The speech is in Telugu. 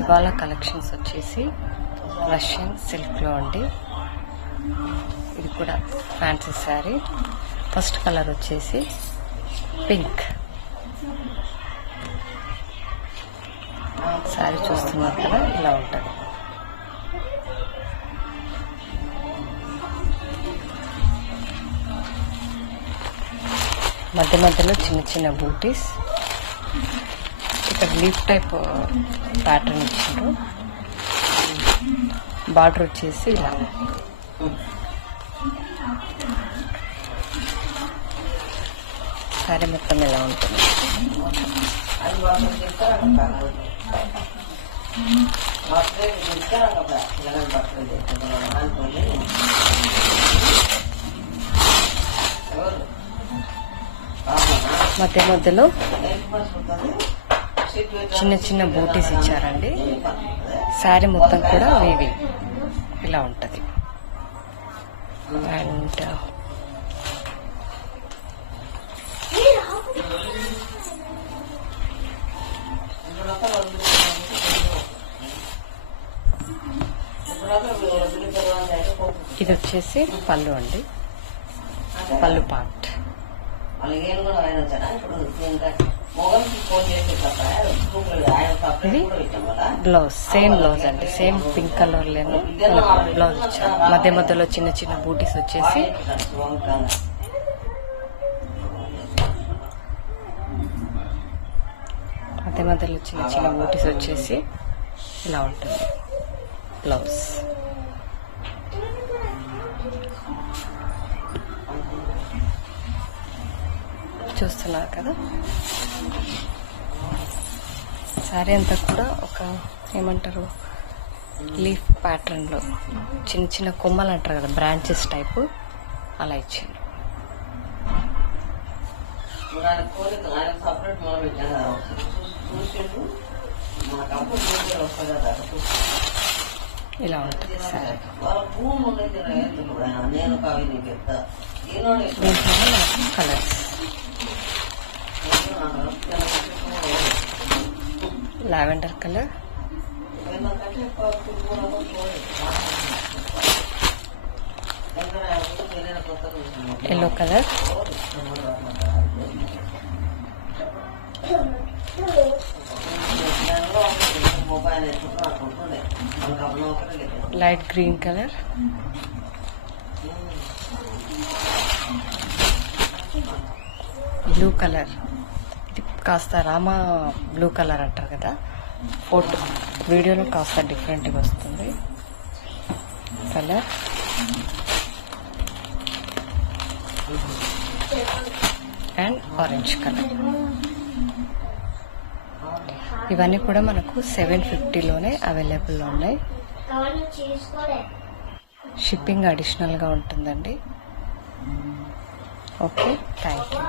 ఇవాళ కలెక్షన్స్ వచ్చేసి రష్యన్ సిల్క్లో అండి. ఇది కూడా ఫ్యాన్సీ శారీ. ఫస్ట్ కలర్ వచ్చేసి పింక్. శారీ చూస్తున్నారు కదా, ఇలా ఉంటుంది. మధ్య మధ్యలో చిన్న చిన్న బూటీస్. ఇక్కడ లీఫ్ టైప్ ప్యాటర్న్ ఇచ్చారు. బార్డర్ వచ్చేసి ఇలా. శారీ మొత్తం ఇలా ఉంటుంది. మధ్య మధ్యలో చిన్న చిన్న బూటీస్ ఇచ్చారండి. శారీ మొత్తం కూడా వీవింగ్ ఇలా ఉంటుంది. అండ్ ఇది వచ్చేసి పళ్ళు అండి, పళ్ళు పార్ట్. ఇది బ్లౌజ్, సేమ్ బ్లౌజ్ అండి, సేమ్ పింక్ కలర్ లేని బ్లౌజ్ ఇచ్చారు. మధ్య మధ్యలో చిన్న చిన్న బూటీస్ వచ్చేసి ఇలా ఉంటుంది బ్లౌజ్. చూస్తున్నారు కదా, శారీ అంతా కూడా ఒక ఏమంటారు లీఫ్ ప్యాటర్న్లో చిన్న చిన్న కొమ్మలు అంటారు కదా, బ్రాంచెస్ టైపు అలా ఇచ్చిండు. ఇలా ఉంటుంది sari. Colours lavender colour, yellow colour, light green colour, blue colour. ఇది కాస్త రామా బ్లూ కలర్ అంటారు కదా, ఫోటో వీడియోలో కాస్త డిఫరెంట్గా వస్తుంది కలర్. And orange colour. ఇవన్నీ కూడా మనకు 750లోనే అవైలబుల్లో ఉన్నాయి. షిప్పింగ్ అడిషనల్గా ఉంటుందండి. Okay, thank you.